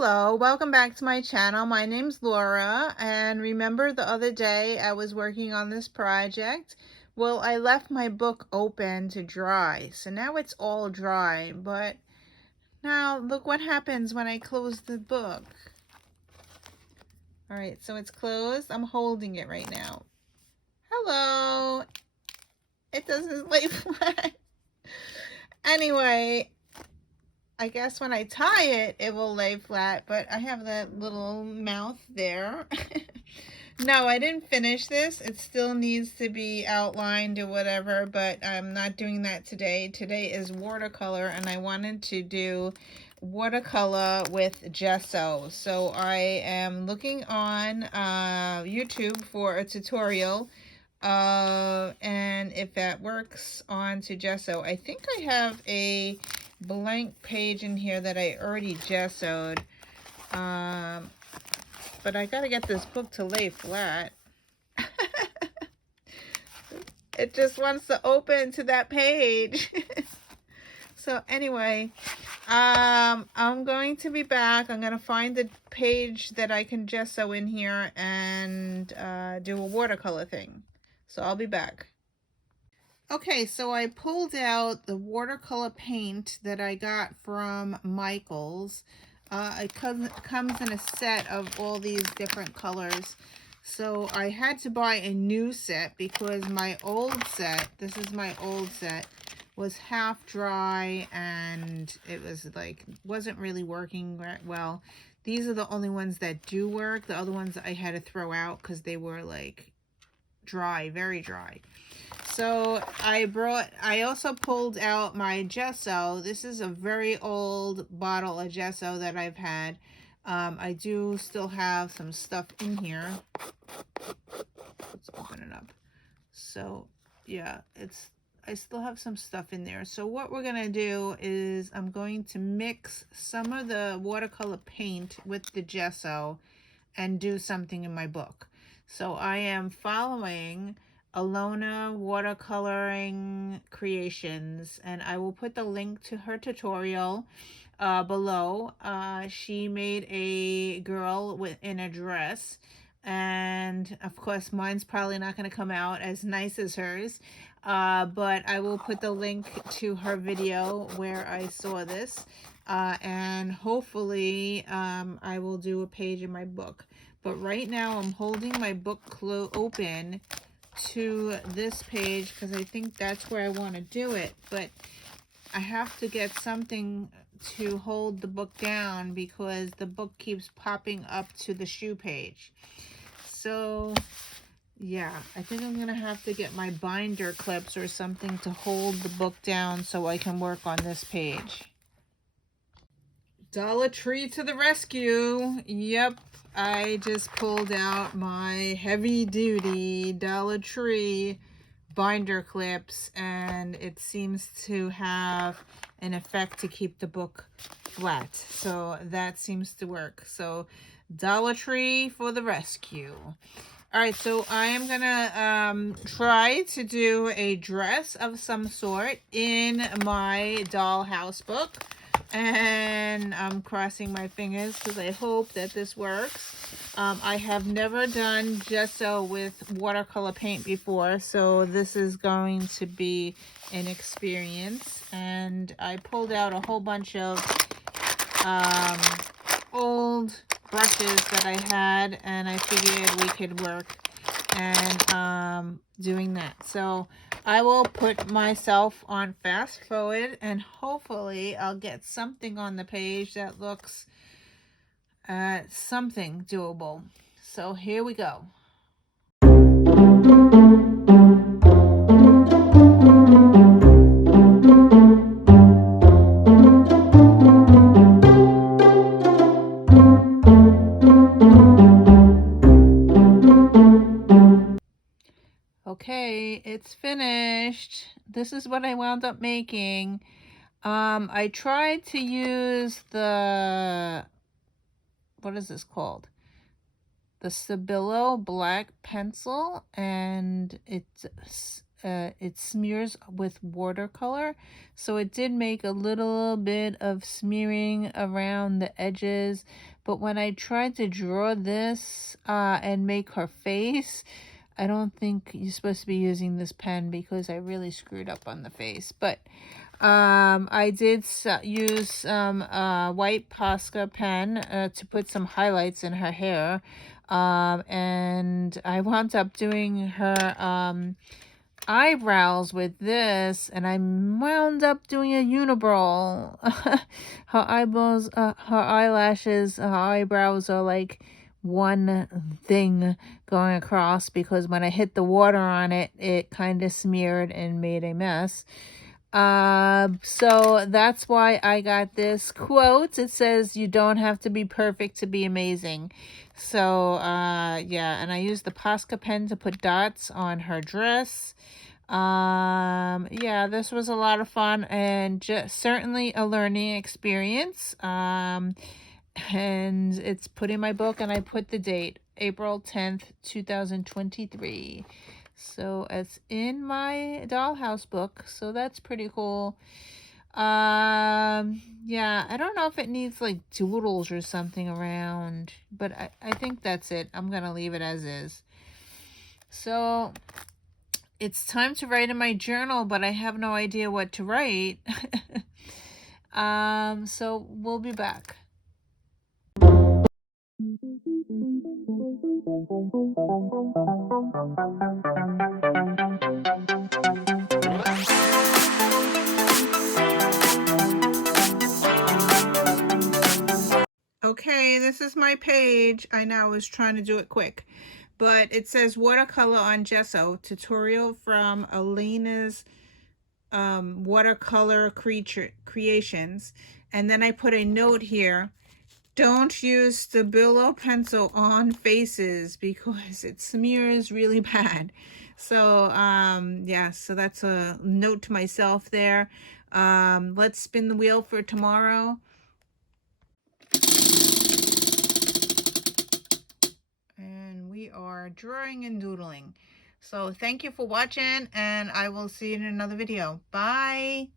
Hello, welcome back to my channel. My name's Laura, and remember the other day I was working on this project? Well, I left my book open to dry, so now it's all dry, but now look what happens when I close the book. All right, so it's closed. I'm holding it right now. Hello. It doesn't lay flat. Anyway, I guess when I tie it, it will lay flat, but I have that little mouth there. No, I didn't finish this. It still needs to be outlined or whatever, but I'm not doing that today. Today is watercolor, and I wanted to do watercolor with gesso. So I am looking on YouTube for a tutorial, and if that works onto gesso. I think I have a blank page in here that I already gessoed. But I gotta get this book to lay flat. It just wants to open to that page. So anyway, I'm going to be back. I'm gonna find the page that I can gesso in here and do a watercolor thing. So I'll be back. Okay, so I pulled out the watercolor paint that I got from Michael's. It comes in a set of all these different colors. So I had to buy a new set because my old set, this is my old set, was half dry and it was like, wasn't really working well. These are the only ones that do work. The other ones I had to throw out because they were like dry, very dry. So I also pulled out my gesso. This is a very old bottle of gesso that I've had. I do still have some stuff in here. Let's open it up. So yeah, I still have some stuff in there. So what we're gonna do is I'm going to mix some of the watercolor paint with the gesso and do something in my book. So I am following Alyona Watercoloring Creations, and I will put the link to her tutorial below. She made a girl in a dress, and of course mine's probably not going to come out as nice as hers, but I will put the link to her video where I saw this, and hopefully I will do a page in my book. But right now I'm holding my book open to this page because I think that's where I want to do it, but I have to get something to hold the book down because the book keeps popping up to the shoe page. So yeah, I think I'm gonna have to get my binder clips or something to hold the book down so I can work on this page. Dollar Tree to the rescue. Yep, I just pulled out my heavy duty Dollar Tree binder clips, and it seems to have an effect to keep the book flat. So that seems to work. So Dollar Tree for the rescue. All right, so I am gonna try to do a dress of some sort in my dollhouse book. And I'm crossing my fingers because I hope that this works. I have never done gesso with watercolor paint before, so this is going to be an experience. And I pulled out a whole bunch of old brushes that I had, and I figured we could work and doing that. So I will put myself on fast forward and hopefully I'll get something on the page that looks something doable. So here we go. Okay, it's finished. This is what I wound up making. I tried to use the, what is this called? The Stabilo black pencil, and it smears with watercolor, so it did make a little bit of smearing around the edges. But when I tried to draw this and make her face, I don't think you're supposed to be using this pen because I really screwed up on the face. But I did use some white Posca pen to put some highlights in her hair. And I wound up doing her eyebrows with this, and I wound up doing a unibrow. Her eyeballs, her eyelashes, her eyebrows are like one thing going across, because when I hit the water on it, it kind of smeared and made a mess. So that's why I got this quote. It says, "You don't have to be perfect to be amazing." So, yeah, and I used the Posca pen to put dots on her dress. Yeah, this was a lot of fun and just certainly a learning experience. And it's put in my book, and I put the date, April 10th, 2023. So it's in my dollhouse book, so that's pretty cool. Yeah, I don't know if it needs like doodles or something around, but I think that's it. I'm gonna leave it as is. So it's time to write in my journal, but I have no idea what to write. So we'll be back. Okay, this is my page. I know I was trying to do it quick, but it says watercolor on gesso, tutorial from Alyona's watercolor creations. And then I put a note here: don't use Stabilo pencil on faces because it smears really bad. So yeah, so that's a note to myself there. Let's spin the wheel for tomorrow. And we are drawing and doodling. So thank you for watching, and I will see you in another video. Bye.